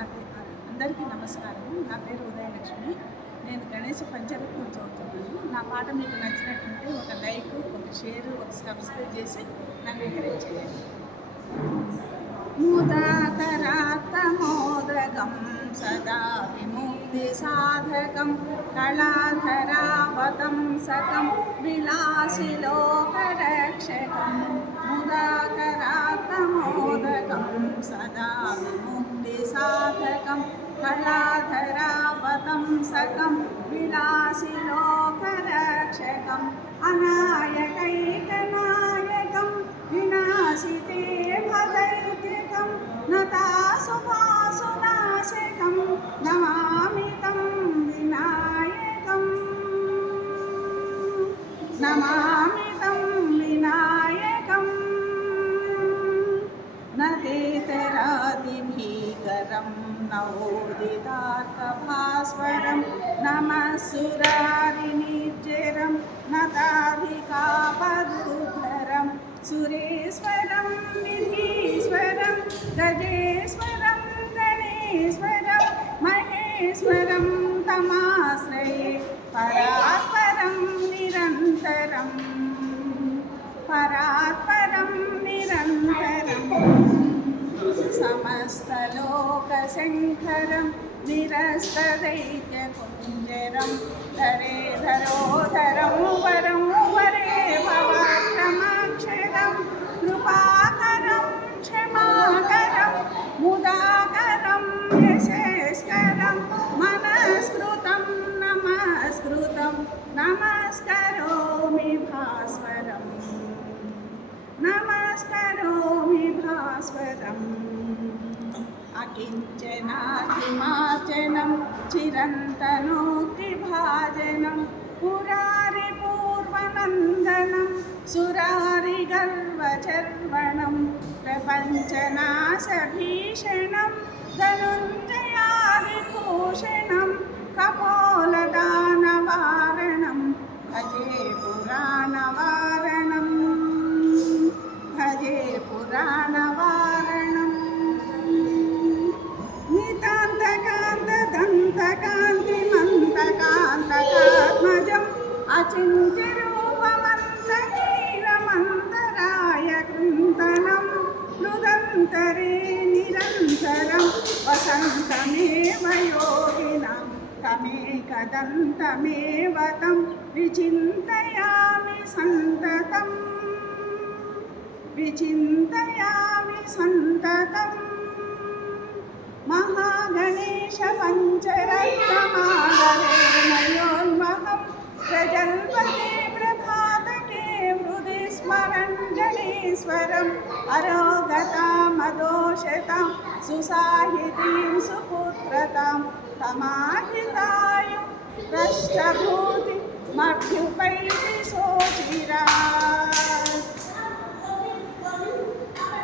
అందరికీ నమస్కారం. నా పేరు ఉదయలక్ష్మి. నేను గణేష్ పంచరత్నం చదువుతున్నాను. నా పాట మీకు నచ్చినట్టుంటే ఒక లైక్, ఒక షేర్, ఒక సబ్స్క్రైబ్ చేసి నన్ను ఎంకరేజ్ చేయండి. ముదాకరాత్తమోదకం సదా విముక్తి సాధకం కళాధరావతం సకం విలాసి లోకరక్షకం. ముదాకరాత్తమోదకం సదా విముక్తి సాధకం కళాధరావతం సకం విలాసి లోకరక్షకం. అనాయకైకనాయకం వినాశితే భదైత్యకం నతాసుభాసునాశకం నమామి తం వినాయకం. నమామి తం వినాయకం. నతేతరాదిభీకరం నవోదితార్కభాస్వరం నమః సురారినిర్జరం నతాధికాపదుధరం సురేశ్వరం విధీశ్వరం గజేశ్వరం గణేశ్వరం మహేశ్వరం తమాశ్రయే పరాత్పరం నిరంతరం. పరాత్పరం నిరంతరం సమస్తలోకశంకరం నిరస్తదైత్యకుంజరం ధరేధరోధరం వరం వరే భవక్రమాక్షరం కృపాకరం క్షమాకరం ముదాకరం యశస్కరం మనస్కృతం నమస్కృతం నమస్కరోమి భాస్వరం. నమస్కరోమి భాస్వరం. అకించనాకిమాచనం చిరంతనోక్తిభాజనం పురారి పూర్వనందనం సురారి గర్వచర్వణం ప్రపంచనాశభీషణం ధనుంజయాదిభూషణం కపోలదానవారణం భజే పురాణవారణం. భజే పురాణవారణం. నితాంతకాంతదంతకాంతిమంతకాంతకాత్మజం అచింత్యరూపమంతహీనమంతరాయ కృంతనం హృదంతరే నిరంతరం వసంతమేవ యోగినం తమేకదంతమేవ తం విచింతయామి సంతతం. విచింతయామి సంతతం. మహాగణేశ పంచరత్నమాగరేణయోన్మహం ప్రజల్పతే ప్రభాతకే హృది స్మరంజలీశ్వరం అరోగతామదోషతాం సుసాహితీం సుపుత్రతాం తమాహితాయు రష్టభూతి మభ్యుపైతి సోచిరా.